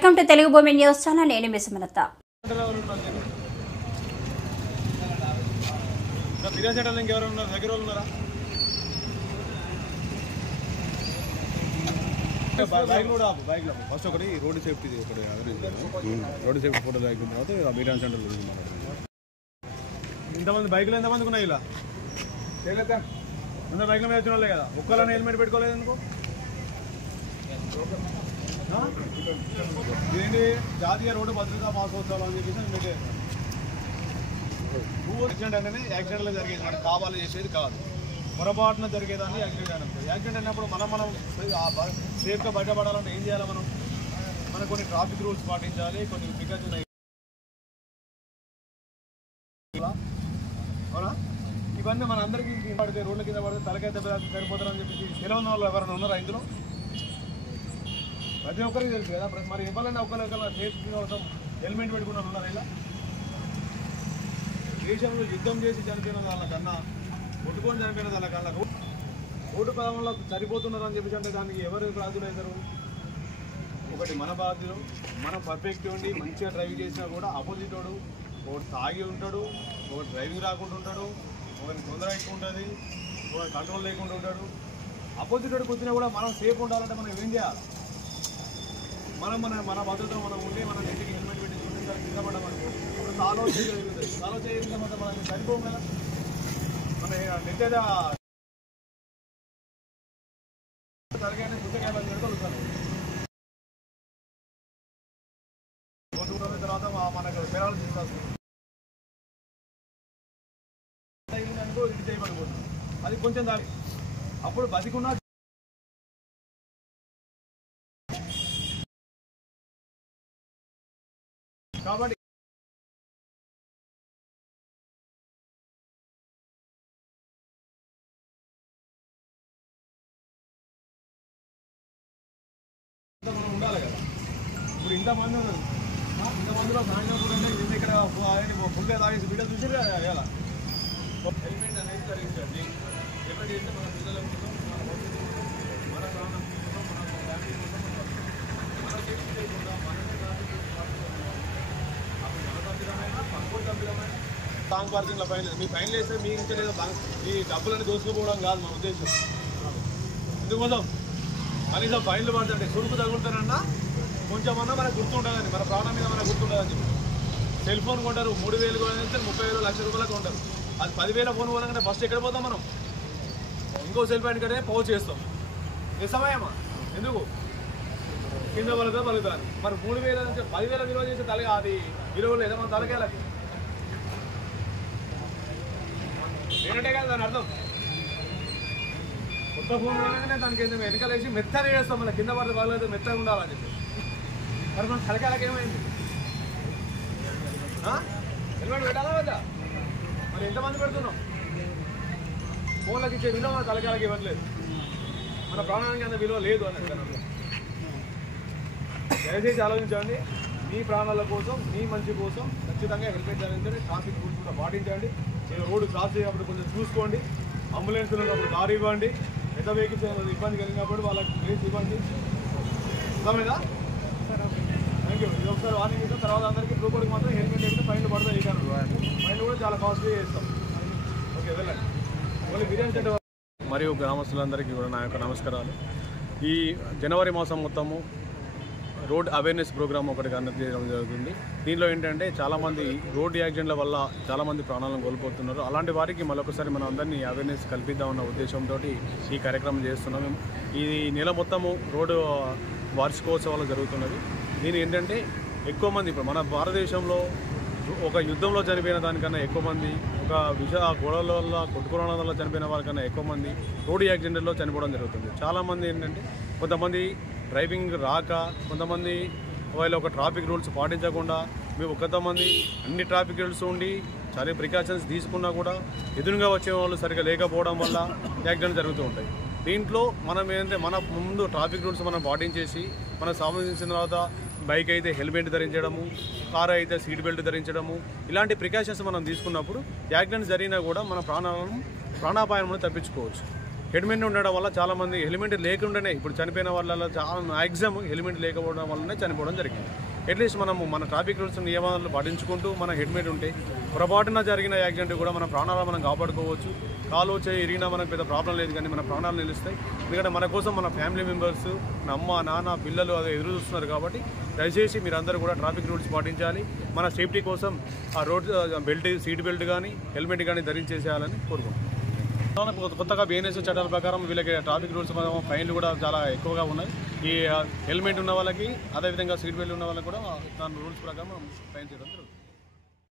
Welcome to Telugu భూమి news channel. నేను మీ Sumalatha. First ఒకటి road safety road safety photo అయిపోయిన తర్వాత మీడియా సెంటర్ ఇంతమంది బైకులు ఎంతమందికి ఉన్నాయి? ఇలా అందరు బైకుల మీద వచ్చిన వాళ్ళే కదా, ఒక్కళ్ళని హెల్మెట్ పెట్టుకోలేదు ఎందుకు? ఇదేంటి జాతీయ రోడ్డు భద్రతా మాసోత్సవాలు అని చెప్పేసి యాక్సిడెంట్ అనేది యాక్సిడెంట్లో జరిగేది, మనకు కావాలి చేసేది కాదు, పొరపాటున జరిగేదాన్ని యాక్సిడెంట్ అయినప్పుడు. యాక్సిడెంట్ అయినప్పుడు మనం సేఫ్గా బయటపడాలంటే ఏం చేయాలి? మనం కొన్ని ట్రాఫిక్ రూల్స్ పాటించాలి, కొన్ని ప్రికాషన్ అవునా? ఇవన్నీ మన అందరికీ పడితే రోడ్ల కింద పడితే తలకైతే సరిపోతారని చెప్పేసి తెలియని వాళ్ళు ఎవరైనా ఉన్నారా ఇందులో? ప్రతి ఒక్కరికి తెలుసు కదా. మరి ఇవ్వాలన్నా ఒక్కరికల్లా సేఫ్టీ కోసం హెల్మెట్ పెట్టుకున్న ఉన్నారు. ఇలా దేశంలో యుద్ధం చేసి చనిపోయిన వాళ్ళకన్నా కొట్టుకొని చనిపోయిన వాళ్ళకన్నా రోడ్డు పదంలో సరిపోతున్నారు అని చెప్పేసి అంటే దానికి ఎవరు బాధ్యులు అవుతారు? ఒకటి మన బాధ్యులు, మనం పర్ఫెక్ట్ ఉండి మంచిగా డ్రైవ్ చేసినా కూడా ఆపోజిట్ వాడు ఒకటి తాగి ఉంటాడు, ఒకటి డ్రైవింగ్ రాకుండా ఉంటాడు, ఒకరికి తొందర ఎక్కువ ఉంటుంది, ఒకటి కంట్రోల్ లేకుండా ఉంటాడు. ఆపోజిట్ వాడికి వచ్చినా కూడా మనం సేఫ్ ఉండాలంటే మనం ఏం చేయాలి? మన భద్రతలో మనం ఉండి మన నెట్టికి హెల్మెట్ పెట్టి చూపించాలి. కింద పడ్డామనుకో ఇప్పుడు కాలో చేయగలుగుతుంది, కాలో చేయకుండా మాత్రం మనం సరిపోం కదా. మన నెట్ అయితే తరగైనా పుస్తకాలు పెడతారు. తర్వాత మనకు పేరాలు తీసుకొస్తుంది అనుకో, ఇది చేయబడిపోతుంది. అది కొంచెం దాని అప్పుడు బతికున్నా కాబట్టి మనం ఉండాలి కదా. ఇప్పుడు ఇంతమంది ఉన్నారు, ఇంతమందిలో సాయంత్రం కూడా ఇది ఇక్కడ ఫుల్గా తాగేసి వీడియో చూసి ఎలా హెల్మెట్ అనేది ధరించండి. హెల్మెట్ చేస్తే మన పిల్లల కోసం, మన ప్రాణం కోసం, మన ఫ్యామిలీ కోసం, మన సేఫ్టీ చేయకుండా మనమే సాంగ్ పార్కింగ్లో ఫైన్ లేదు. మీ ఫైన్ వేస్తే మీ ఇంకా లేదా ఈ డబ్బులని దోసుకుపోవడం కాదు మన ఉద్దేశం. ఇందుకోసం కనీసం ఫైన్లు పడుతుంటే సురుకు తగులుతారన్నా కొంచెమన్నా మనకు గుర్తుంటుందని, మన ప్రాణం మీద మనకు గుర్తుంటుందని చెప్పి సెల్ ఫోన్ కొంటారు. 3,000 కొనేస్తే 30,000 లక్ష రూపాయలకు కొంటారు. అది 10,000 ఫోన్ కొనగానే ఫస్ట్ ఎక్కడ పోతాం మనం? ఇంకో సెల్ ఫోన్ కడే పౌచ్ చేస్తాం. నిజమేమా? ఎందుకు కింద పలుకుతారు? మరి 3,000 నుంచి 10,000 విలువ చేసే తలగా అది విలువ లేదా మన తలకేళ్ళకి? ఏంటంటే కదా దాని అర్థం. కొత్త ఫోన్ ఉండగానే దానికి వెనకాల వేసి మెత్తగా వేస్తాం, మళ్ళీ కింద పడితే పగలైతే మెత్తగా ఉండాలని చెప్పి. మరి మన తలకాయలకి ఏమైంది? హెల్మెట్ పెట్టాలా కదా? మరి ఎంతమంది పెడుతున్నాం? ఫోన్లకు ఇచ్చే విలువ మన తలకాయలకి ఇవ్వట్లేదు, మన ప్రాణానికి అంత విలువ లేదు అనేది దాని అర్థం. దయచేసి ఆలోచించండి. మీ ప్రాణాల కోసం, మీ మంచి కోసం ఖచ్చితంగా హెల్మెట్ ధరించండి. ట్రాఫిక్ రూల్స్ కూడా పాటించండి. రోడ్డు క్రాస్ చేసినప్పుడు కొంచెం చూసుకోండి. అంబులెన్స్ ఉన్నప్పుడు దారి ఇవ్వండి. పెద్ద వెహికల్స్ ఇబ్బంది కలిగినప్పుడు వాళ్ళకి ప్లేస్ ఇవ్వండి. అర్థమైందా? Thank you. ఇది ఒకసారి వార్నింగ్ ఇస్తాం. తర్వాత అందరికీ బ్లూ కోడ్కి మాత్రం హెల్మెట్ వేస్తే ఫైన్లు పడతాయి. ఈ ఫైన్లు కూడా చాలా కాస్ట్లీ చేస్తాం. ఓకే, వెళ్ళండి. ఓన్లీ బిర్యానీ సెంటర్ మరియు గ్రామస్తులందరికీ కూడా నా యొక్క నమస్కారాలు. ఈ జనవరి మాసం మొత్తము రోడ్ అవేర్నెస్ ప్రోగ్రామ్ ఒకటి కండక్ట్ చేయడం జరుగుతుంది. దీనిలో ఏంటంటే చాలామంది రోడ్ యాక్సిడెంట్ల వల్ల చాలామంది ప్రాణాలను కోల్పోతున్నారు. అలాంటి వారికి మరొకసారి మనం అందరినీ అవేర్నెస్ కల్పిద్దామన్న ఉద్దేశంతో ఈ కార్యక్రమం చేస్తున్నాం. ఈ నెల మొత్తము రోడ్డు వార్షికోత్సవాలు జరుగుతున్నది. దీని ఏంటంటే ఎక్కువ మంది ఇప్పుడు మన భారతదేశంలో ఒక యుద్ధంలో చనిపోయిన దానికన్నా ఎక్కువ మంది, ఒక గొడవల వల్ల కొట్టుకోవడం వల్ల చనిపోయిన వారికన్నా ఎక్కువ మంది రోడ్డు యాక్సిడెంట్లో చనిపోవడం జరుగుతుంది. చాలామంది ఏంటంటే కొంతమంది డ్రైవింగ్ రాక, కొంతమంది వాళ్ళు ఒక ట్రాఫిక్ రూల్స్ పాటించకుండా, మేము కొంతమంది అన్ని ట్రాఫిక్ రూల్స్ ఉండి చాలా ప్రికాషన్స్ తీసుకున్నా కూడా ఎదురుగా వచ్చే వాళ్ళు సరిగ్గా లేకపోవడం వల్ల యాక్సిడెంట్ జరుగుతూ ఉంటాయి. దీంట్లో మనం ఏంటంటే మన ముందు ట్రాఫిక్ రూల్స్ మనం పాటించేసి మనం సంబంధించిన తర్వాత బైక్ అయితే హెల్మెట్ ధరించడము, కారు అయితే సీట్ బెల్ట్ ధరించడము, ఇలాంటి ప్రికాషన్స్ మనం తీసుకున్నప్పుడు యాక్సిడెంట్ జరిగినా కూడా మన ప్రాణాపాయం తప్పించుకోవచ్చు. హెల్మెట్ ఉండడం వల్ల చాలామంది హెల్మెట్ లేకుండానే ఇప్పుడు చనిపోయిన వాళ్ళ చాలా మ్యాక్సిమం హెల్మెట్ లేకపోవడం వల్లనే చనిపోవడం జరిగింది. అట్లీస్ట్ మనము మన ట్రాఫిక్ రూల్స్ నియమాలను పాటించుకుంటూ మన హెల్మెట్ ఉంటే పొరపాటున జరిగిన యాక్సిడెంట్ కూడా మన ప్రాణాలు మనం కాపాడుకోవచ్చు. కాలు చేయి ఇరిగినా మనకు పెద్ద ప్రాబ్లం లేదు, కానీ మన ప్రాణాలు నిలుస్తాయి. ఎందుకంటే మన కోసం మన ఫ్యామిలీ మెంబర్స్, మన అమ్మ నాన్న పిల్లలు అదే ఎదురు చూస్తున్నారు. కాబట్టి దయచేసి మీరందరూ కూడా ట్రాఫిక్ రూల్స్ పాటించాలి. మన సేఫ్టీ కోసం ఆ రోడ్ బెల్ట్, సీట్ బెల్ట్ కానీ హెల్మెట్ కానీ ధరించేసేయాలని కోరుకుంటున్నాం. కొత్తగా బిఎన్ఎస్ చట్టాల ప్రకారం వీళ్ళకి ట్రాఫిక్ రూల్స్ ఫైన్లు కూడా చాలా ఎక్కువగా ఉన్నాయి. ఈ హెల్మెట్ ఉన్న వాళ్ళకి, అదేవిధంగా సీట్ బెల్ట్ ఉన్న వాళ్ళకి కూడా దాని రూల్స్ ప్రకారం ఫైన్ చేయడం జరుగుతుంది.